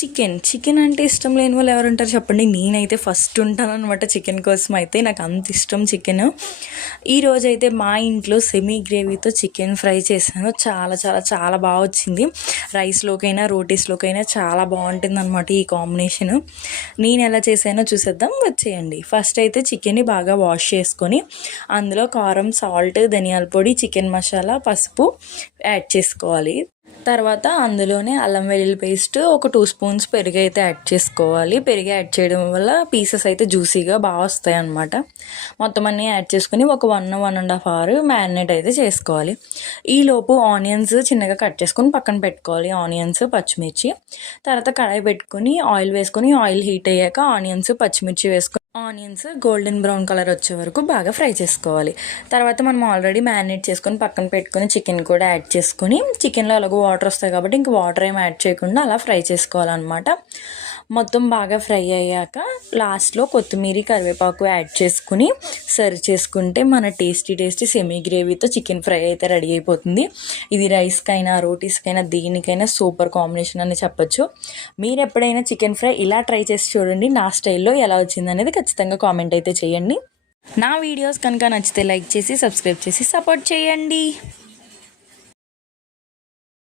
Chicken అంటే ఇష్టం లేని వాళ్ళు ఎవరుంటారు చెప్పండి. నేనైతే ఫస్ట్ ఉంటాను అనమాట చికెన్ కోసం. అయితే నాకు అంత ఇష్టం చికెన్. ఈరోజు అయితే మా ఇంట్లో సెమీ గ్రేవీతో చికెన్ ఫ్రై చేశాను. చాలా చాలా చాలా బాగా వచ్చింది. రైస్లోకైనా రోటీస్లోకైనా చాలా బాగుంటుంది అనమాట ఈ కాంబినేషను. నేను ఎలా చేశానో చూసేద్దాం, వచ్చేయండి. ఫస్ట్ అయితే చికెన్ని బాగా వాష్ చేసుకొని అందులో కారం, సాల్ట్, ధనియాల పొడి, చికెన్ మసాలా, పసుపు యాడ్ చేసుకోవాలి. తర్వాత అందులోనే అల్లం వెల్లుల్లి పేస్ట్, ఒక 2 స్పూన్స్ పెరుగు అయితే యాడ్ చేసుకోవాలి. పెరుగు యాడ్ చేయడం వల్ల పీసెస్ అయితే జ్యూసీగా బాగా వస్తాయి అన్నమాట. మొత్తం అన్నీ యాడ్ చేసుకుని ఒక 1.5 అవర్ మ్యారినేట్ అయితే చేసుకోవాలి. ఈలోపు ఆనియన్స్ చిన్నగా కట్ చేసుకొని పక్కన పెట్టుకోవాలి. ఆనియన్స్, పచ్చిమిర్చి. తర్వాత కడాయి పెట్టుకొని ఆయిల్ వేసుకొని ఆయిల్ హీట్ అయ్యాక ఆనియన్స్, పచ్చిమిర్చి వేసుకొని ఆనియన్స్ గోల్డెన్ బ్రౌన్ కలర్ వచ్చే వరకు బాగా ఫ్రై చేసుకోవాలి. తర్వాత మనం ఆల్రెడీ మ్యారినేట్ చేసుకొని పక్కన పెట్టుకొని చికెన్ కూడా యాడ్ చేసుకొని, చికెన్లో అలాగో వాటర్ వస్తాయి కాబట్టి ఇంక వాటర్ ఏం యాడ్ చేయకుండా అలా ఫ్రై చేసుకోవాలన్నమాట. మొత్తం బాగా ఫ్రై అయ్యాక లాస్ట్లో కొత్తిమీర, కరివేపాకు యాడ్ చేసుకుని సర్వ్ చేసుకుంటే మన టేస్టీ సెమీ గ్రేవీతో చికెన్ ఫ్రై అయితే రెడీ అయిపోతుంది. ఇది రైస్కైనా, రోటీస్కైనా, దేనికైనా సూపర్ కాంబినేషన్ అని చెప్పొచ్చు. మీరు ఎప్పుడైనా చికెన్ ఫ్రై ఇలా ట్రై చేసి చూడండి. నా స్టైల్లో ఎలా వచ్చింది అనేది ఖచ్చితంగా కామెంట్ అయితే చేయండి. నా వీడియోస్ కనుక నచ్చితే లైక్ చేసి, సబ్స్క్రైబ్ చేసి సపోర్ట్ చేయండి.